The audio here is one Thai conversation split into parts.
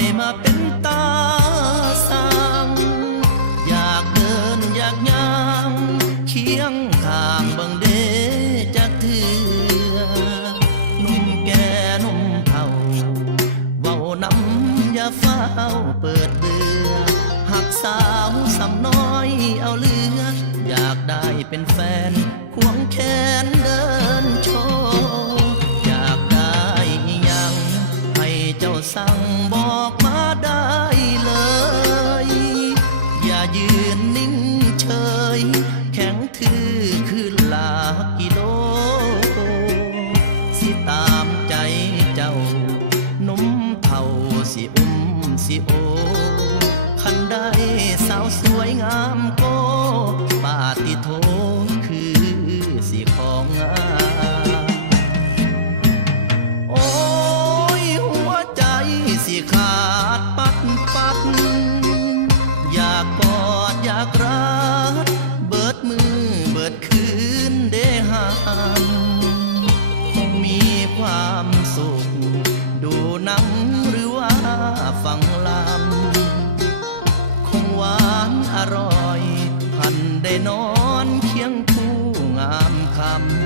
อยมาเป็นตาสั่งอยากเดินอยากย่างเคียงข้างบังเดจักเถือนุ่มแก่นุ่มเผาเว้าน้ำอย่าเฝ้าเปิดเบือหักสาวสำน้อยเอาเลืออยากได้เป็นแฟนควงแขน ได้สาวสวยงามโกปาติโทคือสิของงามโอ้ยหัวใจสิขาดปัดปัดอยากกอดอยากรักเบิดมือเบิดคืนเดหามคงมีความสุข ดูหนัง ได้นอนเคียงคู่งามค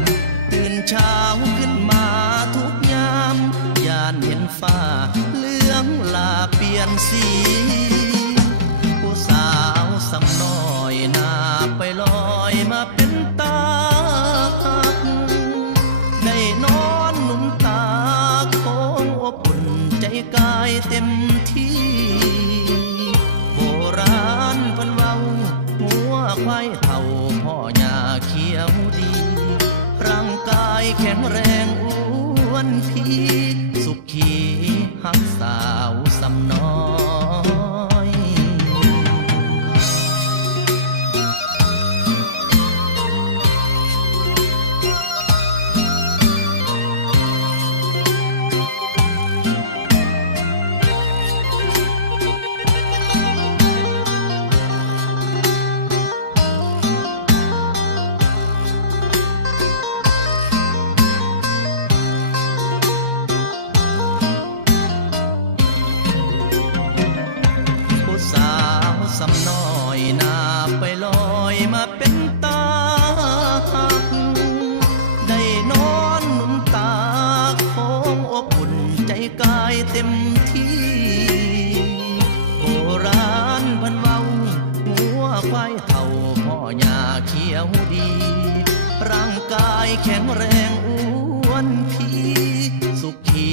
ำตื่นเช้าขึ้นมาทุกยามยานเห็นฟ้าเหลืองลาเปลี่ยนสี ผู้สาวสำน้อยนาไปลอยมาเป็นตาได้นอนหนุนตาโคงอบอุ่นใจกายเต็ม หัวควายเท่าพ่อยาเขียวดี ร่างกายแข็งแรงอ้วนพี แข็งแรงอ้วนพีสุขี